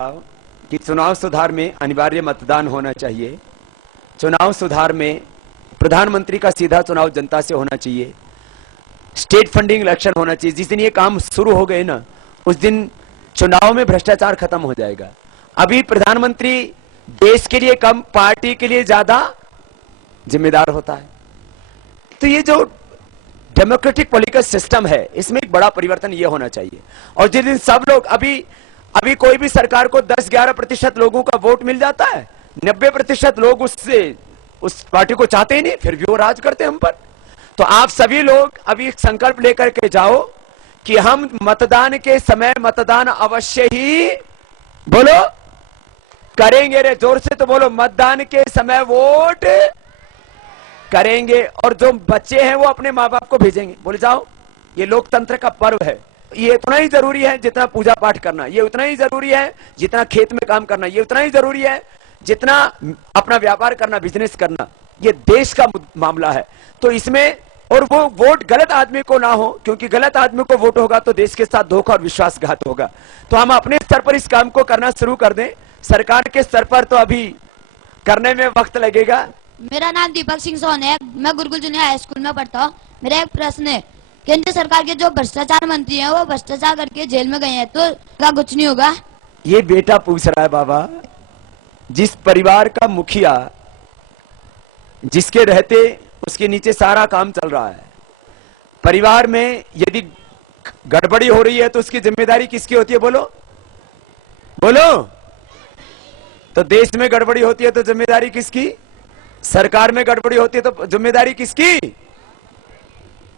कि चुनाव सुधार में अनिवार्य मतदान होना चाहिए। चुनाव सुधार में प्रधानमंत्री का सीधा चुनाव जनता से होना चाहिए। स्टेट फंडिंग इलेक्शन होना चाहिए। जिस दिन ये काम शुरू हो गए ना, उस दिन चुनाव में भ्रष्टाचार खत्म हो जाएगा। अभी प्रधानमंत्री देश के लिए कम, पार्टी के लिए ज्यादा जिम्मेदार होता है। तो ये जो डेमोक्रेटिक पॉलिटिकल सिस्टम है, इसमें एक बड़ा परिवर्तन ये होना चाहिए। और जिस दिन सब लोग, अभी कोई भी सरकार को 10-11% लोगों का वोट मिल जाता है, 90% लोग उस पार्टी को चाहते ही नहीं, फिर भी वो राज करते हैं हम पर। तो आप सभी लोग अभी एक संकल्प लेकर के जाओ कि हम मतदान के समय मतदान अवश्य ही बोलो करेंगे। रे जोर से तो बोलो, मतदान के समय वोट करेंगे। और जो बच्चे हैं वो अपने माँ बाप को भेजेंगे। बोले जाओ, ये लोकतंत्र का पर्व है। ये उतना ही जरूरी है जितना पूजा पाठ करना, ये उतना ही जरूरी है जितना खेत में काम करना, ये उतना ही जरूरी है जितना अपना व्यापार करना, बिजनेस करना। ये देश का मामला है। तो इसमें, और वो वोट गलत आदमी को ना हो, क्योंकि गलत आदमी को वोट होगा तो देश के साथ धोखा और विश्वासघात होगा। तो हम अपने स्तर पर इस काम को करना शुरू कर दें। सरकार के स्तर पर तो अभी करने में वक्त लगेगा। मेरा नाम दीपक सिंह सोन है। मैं गुरुकुल जूनियर हाई स्कूल में पढ़ता हूँ। मेरा एक प्रश्न है, केंद्र सरकार के जो भ्रष्टाचार मंत्री हैं वो भ्रष्टाचार करके जेल में गए हैं, तो क्या कुछ नहीं होगा? ये बेटा पूछ रहा है बाबा। जिस परिवार का मुखिया, जिसके रहते उसके नीचे सारा काम चल रहा है, परिवार में यदि गड़बड़ी हो रही है तो उसकी जिम्मेदारी किसकी होती है? बोलो बोलो। तो देश में गड़बड़ी होती है तो जिम्मेदारी किसकी? सरकार में गड़बड़ी होती है तो जिम्मेदारी किसकी?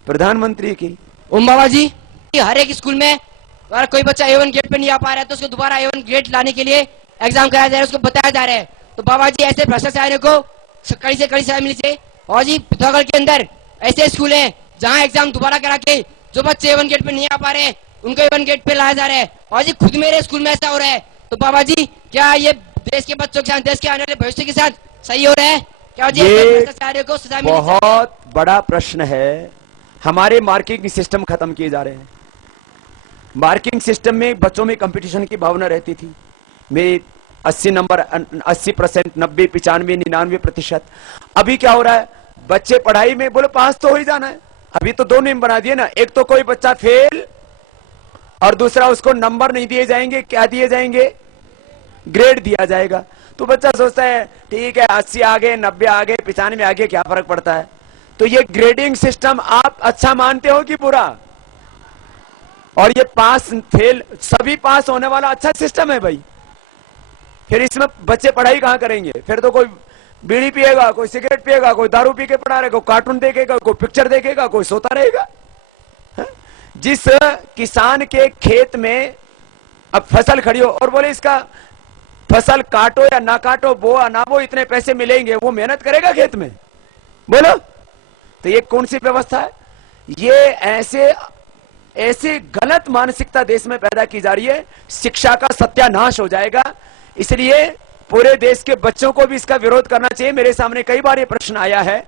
प्रधानमंत्री की। ओम बाबा जी, हर एक स्कूल में अगर कोई बच्चा A1 ग्रेड पे नहीं आ पा रहा है तो उसको दोबारा A1 ग्रेड लाने के लिए एग्जाम कराया जा रहा है, उसको बताया जा रहा है। तो बाबा जी, ऐसे भ्रष्टाचार को कड़ी से कड़ी सजा मिलनी चाहिए। और जी, पिथौरागढ़ के अंदर ऐसे स्कूल हैं जहाँ एग्जाम दोबारा करा के जो बच्चे A1 ग्रेड पे नहीं आ पा रहे उनको A1 ग्रेड पे लाया जा रहा है। और जी, खुद मेरे स्कूल में ऐसा हो रहा है। तो बाबा जी, क्या ये देश के बच्चों के साथ, देश के आने वाले भविष्य के साथ सही हो रहा है? क्या जी भ्रष्टाचारियों को सजा मिलनी चाहिए? बहुत बड़ा प्रश्न है। हमारे मार्किंग सिस्टम खत्म किए जा रहे हैं। मार्किंग सिस्टम में बच्चों में कंपटीशन की भावना रहती थी। मेरे 80 नंबर, 80%, 90, 95, 99%। अभी क्या हो रहा है? बच्चे पढ़ाई में बोलो पास तो हो ही जाना है। अभी तो दो नियम बना दिए ना, एक तो कोई बच्चा फेल और दूसरा उसको नंबर नहीं दिए जाएंगे। क्या दिए जाएंगे? ग्रेड दिया जाएगा। तो बच्चा सोचता है ठीक है, 80 आ गए, 90 आ गए, 95 आ गए, क्या फर्क पड़ता है? तो ये ग्रेडिंग सिस्टम आप अच्छा मानते हो कि बुरा? और ये पास फेल सभी पास होने वाला अच्छा सिस्टम है भाई। फिर इसमें बच्चे पढ़ाई कहां करेंगे? फिर तो कोई बीड़ी पिएगा, कोई सिगरेट पिएगा, कोई दारू पी के पढ़ा रहेगा, कोई कार्टून देखेगा, कोई पिक्चर देखेगा, कोई सोता रहेगा। जिस किसान के खेत में अब फसल खड़ी हो और बोले इसका फसल काटो या ना काटो, बोआ ना बो, इतने पैसे मिलेंगे, वो मेहनत करेगा खेत में? बोलो। तो ये कौन सी व्यवस्था है? ये ऐसे गलत मानसिकता देश में पैदा की जा रही है। शिक्षा का सत्यानाश हो जाएगा। इसलिए पूरे देश के बच्चों को भी इसका विरोध करना चाहिए। मेरे सामने कई बार ये प्रश्न आया है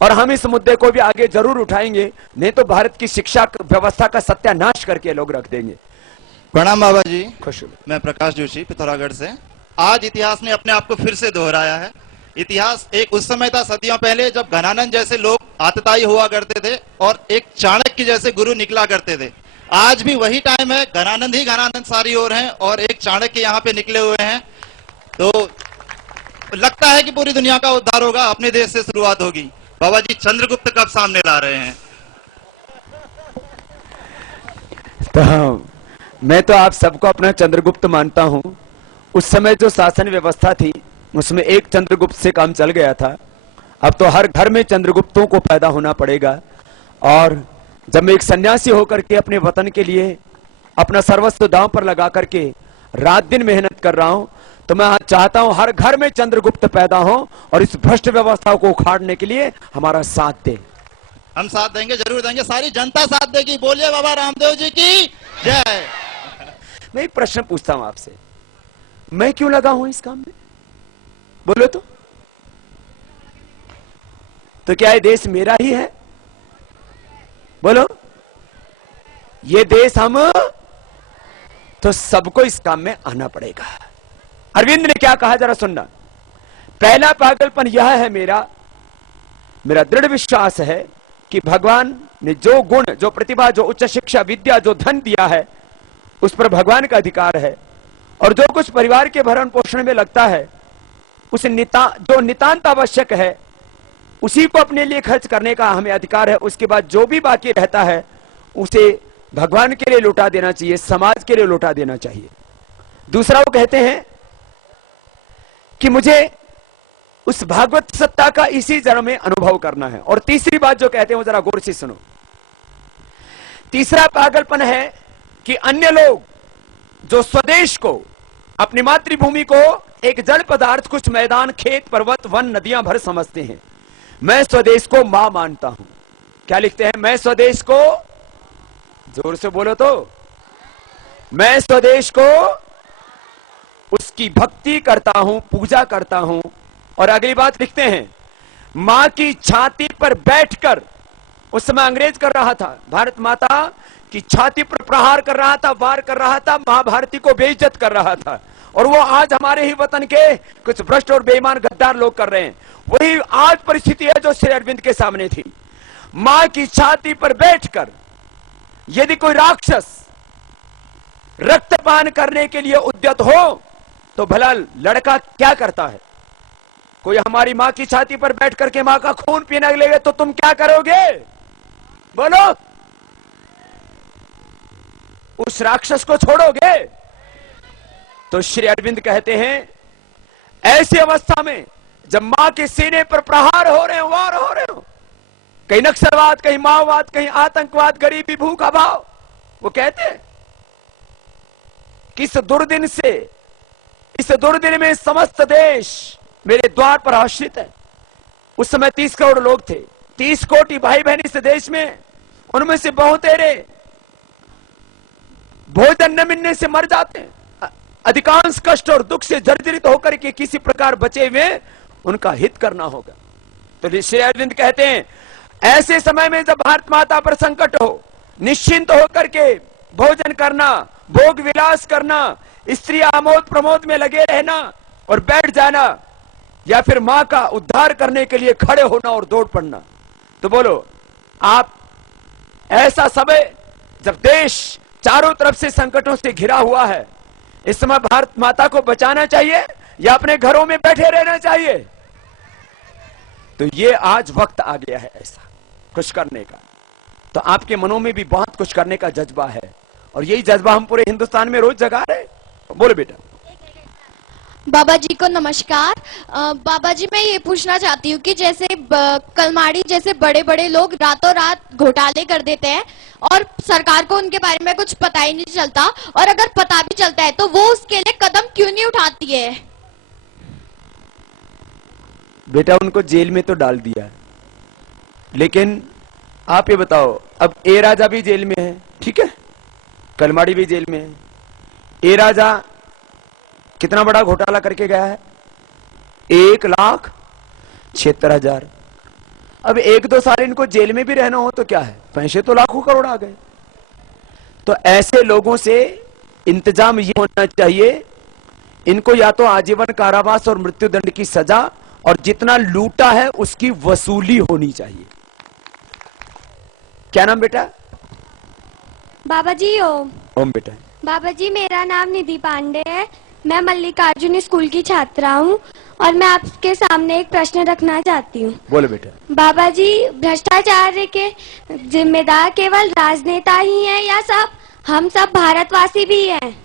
और हम इस मुद्दे को भी आगे जरूर उठाएंगे, नहीं तो भारत की शिक्षा व्यवस्था का सत्यानाश करके लोग रख देंगे। प्रणाम बाबा जी। खुश। मैं प्रकाश जोशी, पिथौरागढ़ से। आज इतिहास ने अपने आप को फिर से दोहराया है। इतिहास एक उस समय था, सदियों पहले, जब घनानंद जैसे लोग आतताई हुआ करते थे और एक चाणक्य जैसे गुरु निकला करते थे। आज भी वही टाइम है, घनानंद ही घनानंद सारी ओर हैं और एक चाणक्य यहाँ पे निकले हुए हैं। तो लगता है कि पूरी दुनिया का उद्धार होगा, अपने देश से शुरुआत होगी। बाबा जी, चंद्रगुप्त कब सामने ला रहे हैं? तो मैं तो आप सबको अपना चंद्रगुप्त मानता हूं। उस समय जो शासन व्यवस्था थी उसमें एक चंद्रगुप्त से काम चल गया था। अब तो हर घर में चंद्रगुप्तों को पैदा होना पड़ेगा। और जब मैं एक सन्यासी होकर के अपने वतन के लिए अपना सर्वस्व दांव पर लगा करके रात दिन मेहनत कर रहा हूं, तो मैं चाहता हूं हर घर में चंद्रगुप्त पैदा हो और इस भ्रष्ट व्यवस्था को उखाड़ने के लिए हमारा साथ दे। हम साथ देंगे, जरूर देंगे, सारी जनता साथ देगी। बोलिए बाबा रामदेव जी की जय। मैं एक प्रश्न पूछता हूं आपसे, मैं क्यों लगा हूं इस काम में? बोलो तो क्या ये देश मेरा ही है? बोलो। ये देश हम, तो सबको इस काम में आना पड़ेगा। अरविंद ने क्या कहा, जरा सुनना। पहला पागलपन यह है, मेरा दृढ़ विश्वास है कि भगवान ने जो गुण, जो प्रतिभा, जो उच्च शिक्षा, विद्या, जो धन दिया है, उस पर भगवान का अधिकार है। और जो कुछ परिवार के भरण पोषण में लगता है, उसे जो नितांत आवश्यक है, उसी को अपने लिए खर्च करने का हमें अधिकार है। उसके बाद जो भी बाकी रहता है उसे भगवान के लिए लौटा देना चाहिए, समाज के लिए लौटा देना चाहिए। दूसरा, वो कहते हैं कि मुझे उस भागवत सत्ता का इसी जन्म में अनुभव करना है। और तीसरी बात जो कहते हैं वो जरा गौर से सुनो। तीसरा पागलपन है कि अन्य लोग जो स्वदेश को, अपनी मातृभूमि को एक जड़ पदार्थ, कुछ मैदान, खेत, पर्वत, वन, नदियां भर समझते हैं। मैं स्वदेश को मां मानता हूं। क्या लिखते हैं? मैं स्वदेश को, जोर से बोलो तो, मैं स्वदेश को उसकी भक्ति करता हूं, पूजा करता हूं। और अगली बात लिखते हैं, मां की छाती पर बैठकर, उस समय अंग्रेज कर रहा था, भारत माता की छाती पर प्रहार कर रहा था, वार कर रहा था, महाभारती को बेइज्जत कर रहा था। और वो आज हमारे ही वतन के कुछ भ्रष्ट और बेईमान गद्दार लोग कर रहे हैं। वही आज परिस्थिति है जो श्री अरविंद के सामने थी। मां की छाती पर बैठकर यदि कोई राक्षस रक्तपान करने के लिए उद्यत हो तो भला लड़का क्या करता है? कोई हमारी मां की छाती पर बैठ करके मां का खून पीने लगेगा तो तुम क्या करोगे? बोलो। उस राक्षस को छोड़ोगे? तो श्री अरविंद कहते हैं, ऐसी अवस्था में जब मां के सीने पर प्रहार हो रहे हो, वार हो रहे हो, कहीं नक्सलवाद, कहीं माओवाद, कहीं आतंकवाद, गरीबी, भूख, अभाव, वो कहते हैं किस दुर्दिन से, इस दुर्दिन में समस्त देश मेरे द्वार पर आश्रित है। उस समय 30 करोड़ लोग थे, 30 कोटि भाई बहन इस देश में, उनमें से बहुतेरे भोजन न मिलने से मर जाते हैं। अधिकांश कष्ट और दुख से जर्जरित होकर के किसी प्रकार बचे हुए, उनका हित करना होगा। तो श्री अरविंद कहते हैं, ऐसे समय में जब भारत माता पर संकट हो, निश्चिंत होकर के भोजन करना, भोग विलास करना, स्त्री आमोद प्रमोद में लगे रहना और बैठ जाना, या फिर मां का उद्धार करने के लिए खड़े होना और दौड़ पड़ना। तो बोलो आप, ऐसा समय जब देश चारों तरफ से संकटों से घिरा हुआ है, इस समय भारत माता को बचाना चाहिए या अपने घरों में बैठे रहना चाहिए? तो ये आज वक्त आ गया है ऐसा कुछ करने का। तो आपके मनों में भी बहुत कुछ करने का जज्बा है, और यही जज्बा हम पूरे हिंदुस्तान में रोज जगा रहे। बोलो बेटा। बाबा जी को नमस्कार। बाबा जी, मैं ये पूछना चाहती हूँ कि जैसे कलमाड़ी जैसे बड़े बड़े लोग रातों रात घोटाले कर देते हैं और सरकार को उनके बारे में कुछ पता ही नहीं चलता, और अगर पता भी चलता है तो वो उसके लिए कदम क्यों नहीं उठाती है? बेटा, उनको जेल में तो डाल दिया, लेकिन आप ये बताओ, अब ए राजा भी जेल में है, ठीक है, कलमाड़ी भी जेल में है। ए राजा कितना बड़ा घोटाला करके गया है, 1,76,000। अब 1-2 साल इनको जेल में भी रहना हो तो क्या है, पैसे तो लाखों करोड़ आ गए। तो ऐसे लोगों से इंतजाम ये होना चाहिए, इनको या तो आजीवन कारावास और मृत्युदंड की सजा, और जितना लूटा है उसकी वसूली होनी चाहिए। क्या नाम बेटा? बाबा जी ओम। ओम बेटा। बाबा जी, मेरा नाम निधि पांडे है, मैं मल्लिकार्जुन स्कूल की छात्रा हूँ और मैं आपके सामने एक प्रश्न रखना चाहती हूँ। बोलो बेटा। बाबा जी, भ्रष्टाचार के जिम्मेदार केवल राजनेता ही हैं या हम सब भारतवासी भी हैं?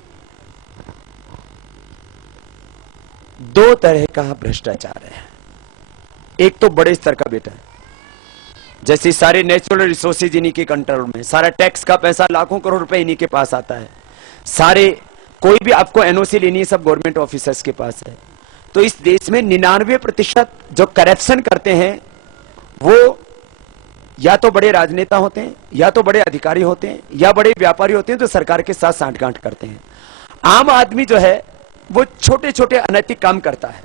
2 तरह का भ्रष्टाचार है। एक तो बड़े स्तर का बेटा, जैसे सारे नेचुरल रिसोर्सेज इन्हीं के कंट्रोल में, सारा टैक्स का पैसा लाखों करोड़ रुपए इन्हीं के पास आता है, सारे कोई भी आपको एनओसी लेनी है सब गवर्नमेंट ऑफिसर्स के पास है। तो इस देश में 99% जो करप्शन करते हैं वो या तो बड़े राजनेता होते हैं, या तो बड़े अधिकारी होते हैं, या बड़े व्यापारी होते हैं जो सरकार के साथ सांठगांठ करते हैं। आम आदमी जो है वो छोटे छोटे अनैतिक काम करता है,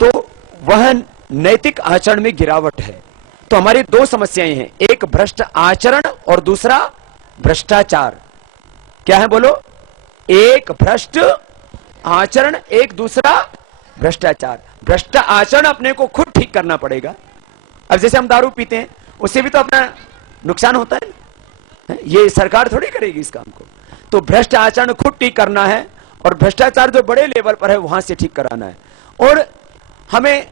तो वह नैतिक आचरण में गिरावट है। तो हमारी 2 समस्याएं हैं, एक भ्रष्ट आचरण और दूसरा भ्रष्टाचार। क्या है बोलो? एक भ्रष्ट आचरण, एक दूसरा भ्रष्टाचार। भ्रष्ट आचरण अपने को खुद ठीक करना पड़ेगा। अब जैसे हम दारू पीते हैं, उससे भी तो अपना नुकसान होता है ना, ये सरकार थोड़ी करेगी इस काम को। तो भ्रष्ट आचरण खुद ठीक करना है, और भ्रष्टाचार जो बड़े लेवल पर है वहां से ठीक कराना है। और हमें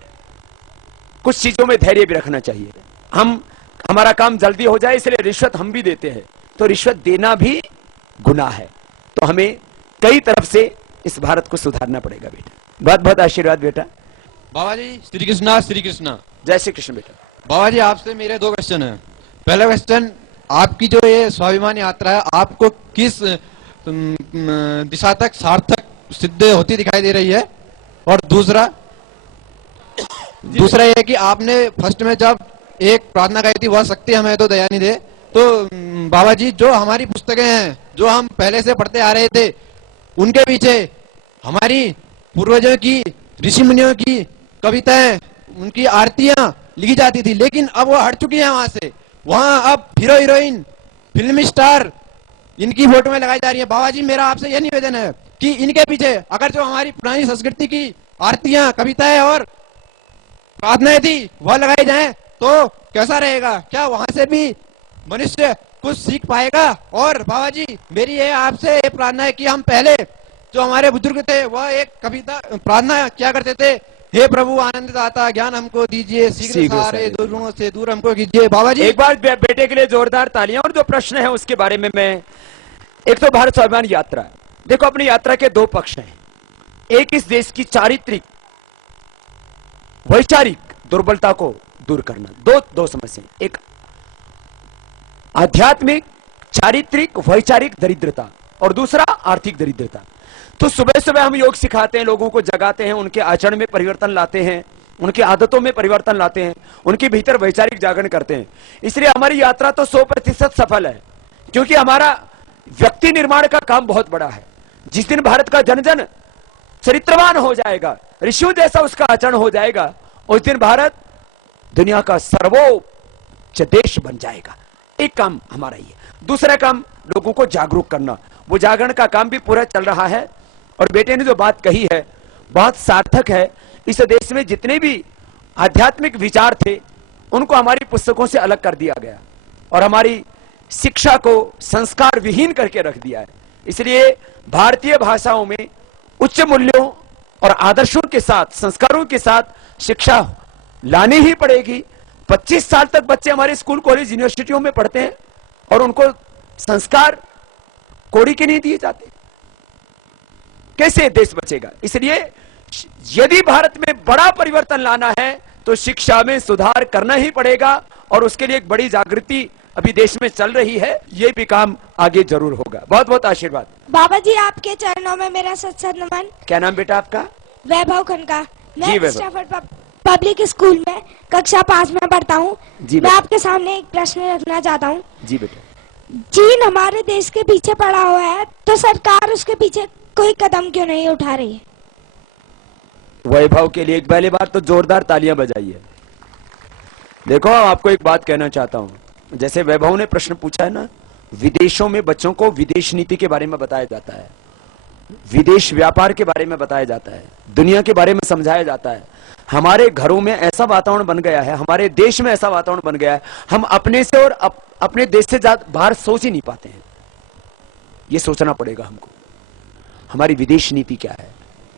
कुछ चीजों में धैर्य भी रखना चाहिए। हमारा काम जल्दी हो जाए इसलिए रिश्वत हम भी देते हैं, तो रिश्वत देना भी गुनाह है। तो हमें कई तरफ से इस भारत को सुधारना पड़ेगा बेटा। बहुत बहुत आशीर्वाद बेटा। बाबा जी श्री कृष्णा श्री कृष्णा। जय श्री कृष्ण बेटा। बाबा जी आपसे मेरे दो क्वेश्चन है। पहला क्वेश्चन, आपकी जो ये स्वाभिमान यात्रा है आपको किस दिशा तक सार्थक सिद्ध होती दिखाई दे रही है? और दूसरा ये कि आपने फर्स्ट में जब एक प्रार्थना गाई थी, वह शक्ति हमें तो दया नहीं दे, तो बाबा जी जो हमारी पुस्तकें हैं जो हम पहले से पढ़ते आ रहे थे, उनके पीछे हमारी पूर्वजों की, ऋषि मुनियों की कविताएं, उनकी आरतियां लिखी जाती थी, लेकिन अब वो हट चुकी हैं वहां से। वहां अब हीरो हीरोइन, फिल्म स्टार, इनकी फोटो में लगाई जा रही है। बाबा जी मेरा आपसे यह निवेदन है कि इनके पीछे अगर जो हमारी पुरानी संस्कृति की आरतियां, कविताएं और प्रार्थनाएं थी वह लगाई जाएं तो कैसा रहेगा? क्या वहां से भी मनुष्य कुछ सीख पाएगा? और बाबा जी मेरी ये आपसे ये प्रार्थना है कि हम पहले जो हमारे बुजुर्ग थे वह एक कविता प्रार्थना क्या करते थे, हे प्रभु आनंद दाता ज्ञान हमको दीजिए, शीघ्र सारे दुर्गुणों से दूर हमको कीजिए। बाबा जी एक बार बेटे के लिए जोरदार तालियां। और जो प्रश्न है उसके बारे में मैं, एक तो भारत स्वाभिमान यात्रा, देखो अपनी यात्रा के दो पक्ष हैं। एक इस देश की चारित्रिक वैचारिक दुर्बलता को दूर करना, दो समस्या, एक आध्यात्मिक चारित्रिक वैचारिक दरिद्रता और दूसरा आर्थिक दरिद्रता। तो सुबह सुबह हम योग सिखाते हैं, लोगों को जगाते हैं, उनके आचरण में परिवर्तन लाते हैं, उनकी आदतों में परिवर्तन लाते हैं, उनके भीतर वैचारिक जागरण करते हैं। इसलिए हमारी यात्रा तो 100% सफल है, क्योंकि हमारा व्यक्ति निर्माण का काम बहुत बड़ा है। जिस दिन भारत का जन जन चरित्रवान हो जाएगा, ऋषियों जैसा उसका आचरण हो जाएगा, उस दिन भारत दुनिया का सर्वोच्च देश बन जाएगा। एक काम हमारा ही है। दूसरा काम लोगों को जागरूक करना, वो जागरण का काम भी पूरा चल रहा है। और बेटे ने जो बात कही है बहुत सार्थक है। इस देश में जितने भी आध्यात्मिक विचार थे उनको हमारी पुस्तकों से अलग कर दिया गया और हमारी शिक्षा को संस्कार विहीन करके रख दिया है। इसलिए भारतीय भाषाओं में उच्च मूल्यों और आदर्शों के साथ, संस्कारों के साथ शिक्षा लानी ही पड़ेगी। 25 साल तक बच्चे हमारे स्कूल, कॉलेज, यूनिवर्सिटियों में पढ़ते हैं और उनको संस्कार कोड़ी के नहीं दिए जाते, कैसे देश बचेगा? इसलिए यदि भारत में बड़ा परिवर्तन लाना है तो शिक्षा में सुधार करना ही पड़ेगा और उसके लिए एक बड़ी जागृति अभी देश में चल रही है। ये भी काम आगे जरूर होगा। बहुत बहुत आशीर्वाद। बाबा जी आपके चरणों में मेरा सत नमन। क्या नाम बेटा आपका? वैभव खनका। जी, मैं स्टैफर्ड पब्लिक स्कूल में कक्षा 5 में पढ़ता हूँ। मैं आपके सामने एक प्रश्न रखना चाहता हूँ। जी बेटा। चीन हमारे देश के पीछे पड़ा हुआ है, तो सरकार उसके पीछे कोई कदम क्यों नहीं उठा रही है? वैभव के लिए एक पहली बार तो जोरदार तालियां बजाइए। देखो आपको एक बात कहना चाहता हूं, जैसे वैभव ने प्रश्न पूछा है ना, विदेशों में बच्चों को विदेश नीति के बारे में बताया जाता है, विदेश व्यापार के बारे में बताया जाता है, दुनिया के बारे में समझाया जाता है। हमारे घरों में ऐसा वातावरण बन गया है, हमारे देश में ऐसा वातावरण बन गया है, हम अपने से और अपने देश से बाहर सोच ही नहीं पाते हैं। ये सोचना पड़ेगा हमको, हमारी विदेश नीति क्या है,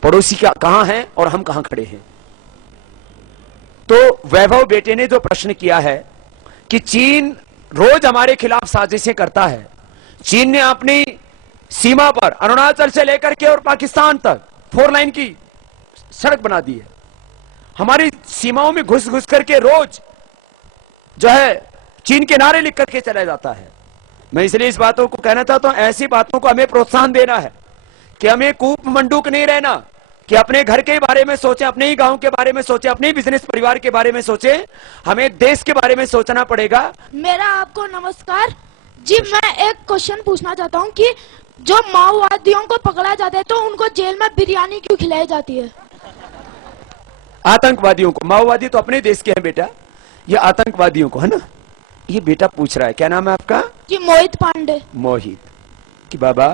पड़ोसी क्या कहां है और हम कहां खड़े हैं। तो वैभव बेटे ने जो प्रश्न किया है कि चीन रोज हमारे खिलाफ साजिशें करता है। चीन ने अपनी सीमा पर अरुणाचल से लेकर के और पाकिस्तान तक 4 लाइन की सड़क बना दी है। हमारी सीमाओं में घुस घुस करके रोज जो है चीन के नारे लिख करके चला जाता है। मैं इसलिए इस बातों को कहना चाहता हूं, ऐसी बातों को हमें प्रोत्साहन देना है कि हमें कूप मंडूक नहीं रहना, कि अपने घर के बारे में सोचें, अपने ही गांव के बारे में सोचें, अपने ही बिजनेस परिवार के बारे में सोचें, हमें देश के बारे में सोचना पड़ेगा। मेरा आपको नमस्कार जी। मैं एक क्वेश्चन पूछना चाहता हूं कि जो माओवादियों को पकड़ा जाता है तो उनको जेल में बिरयानी क्यों खिलाई जाती है? आतंकवादियों को, माओवादी तो अपने देश के हैं बेटा, ये आतंकवादियों को है ना। ये बेटा पूछ रहा है, क्या नाम है आपका? जी मोहित पांडे। मोहित कि बाबा